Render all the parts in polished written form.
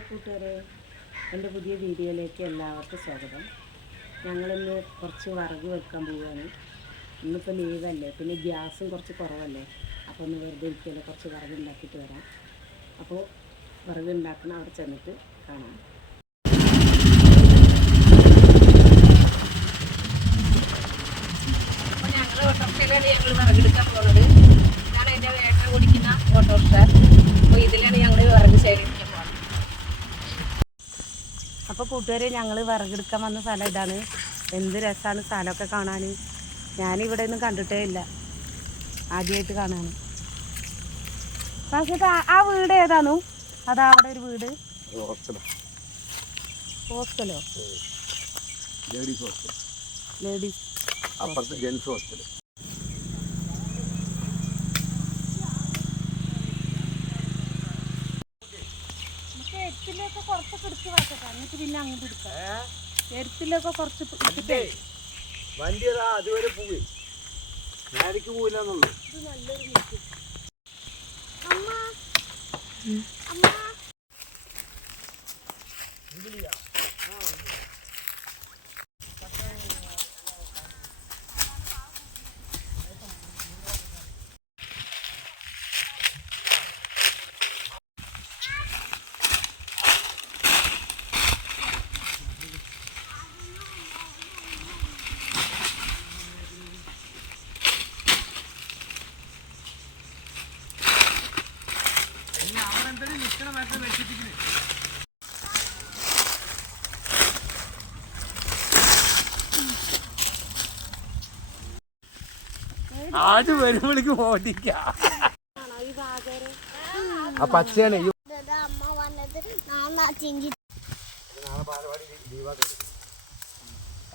Hi കൂട്ടുകാരെ, എൻ്റെ പുതിയ വീഡിയോയിലേക്ക് എല്ലാവർക്കും സ്വാഗതം. ഞങ്ങളിന്ന് കുറച്ച് വിറക് വെക്കാൻ പോവുകയാണ്. ഇന്നിപ്പോൾ ലീവല്ലേ, പിന്നെ ഗ്യാസും കുറച്ച് കുറവല്ലേ. അപ്പോൾ ഒന്ന് വെറുതെ ഇരിക്കല്ലേ, കുറച്ച് വിറക് ഉണ്ടാക്കിയിട്ട് വരാം. അപ്പോൾ വിറക് ഉണ്ടാക്കണം, അവിടെ ചെന്നിട്ട് കാണാം. അപ്പോൾ ഞങ്ങൾ ഓട്ടോറിക്ഷയിലാണ് വിറകെടുക്കാൻ പോകുന്നത്. ഇതാണ് എൻ്റെ വേട്ട ഓടിക്കുന്ന ഓട്ടോറിക്ഷ. അപ്പോൾ ഇതിലാണ് ഞങ്ങൾ വിറക് ശേഖരിക്കാൻ പോകുന്നത്. അപ്പോൾ കൂട്ടുകാരെ, ഞങ്ങൾ വിറകെടുക്കാൻ വന്ന സ്ഥലം ഇതാണ്. എന്ത് രസമാണ് സ്ഥലമൊക്കെ കാണാൻ. ഞാനിവിടെ ഒന്നും കണ്ടിട്ടേ ഇല്ല, ആദ്യമായിട്ട് കാണാണ്. പക്ഷേ ആ വീട് ഏതാണു? അതാ അവിടെ ഒരു വീട്, ഹോസ്റ്റലോ? ലേഡീസ് അപ്പുറത്ത് ജെൻസ് ഹോസ്റ്റൽ. എരുത്തിലൊക്കെ കുറച്ചൊക്കെ എടുത്ത് വെക്കട്ടെ, എന്നിട്ട് പിന്നെ അങ്ങോട്ട് എടുക്കാം. എരുത്തിലൊക്കെ കുറച്ച് വണ്ടി അതുവരെ പോവേ, ഞാനിക്ക് പോവില്ലെന്നുള്ളൂ. ഇത് നല്ലൊരു വീട്. ആദ്യം വരുമ്പോഴേക്കും ഓടിക്കാം. ആ പച്ചയാണ് ഈ നാളെ പാലവാടി ലീവാക്കി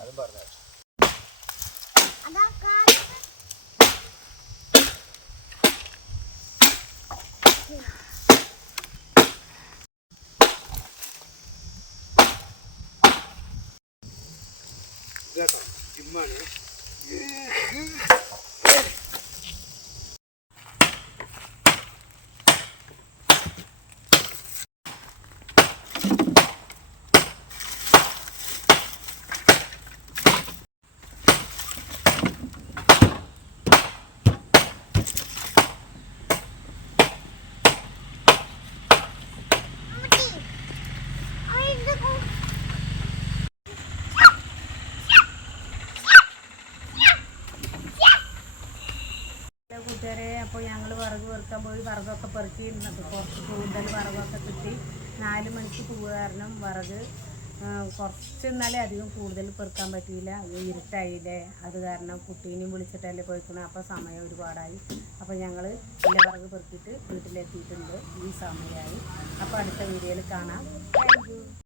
അതും പറഞ്ഞു. കേട്ടോ, ജിമ്മാണ്. കൂട്ടുകാരെ, അപ്പോൾ ഞങ്ങൾ വിറക് പെറുക്കാൻ പോയി. വിറകൊക്കെ പെറുക്കിയിരുന്നത് കുറച്ച് കൂടുതൽ വിറകൊക്കെ കിട്ടി. 4 മണിക്ക് പോവുക കാരണം വിറക് കുറച്ച് എന്നാലേ അധികം കൂടുതൽ പെറുക്കാൻ പറ്റിയില്ല. ഇരുട്ടായില്ലേ, അത് കാരണം കുട്ടീനെയും വിളിച്ചിട്ടല്ലേ പോയിക്കണം. അപ്പോൾ സമയം ഒരുപാടായി. അപ്പോൾ ഞങ്ങൾ എല്ലാ വിറക് പെറുക്കിയിട്ട് വീട്ടിലെത്തിയിട്ടുണ്ട്. ഈ സമയമായി. അപ്പോൾ അടുത്ത വീഡിയോയിൽ കാണാം. Thank you.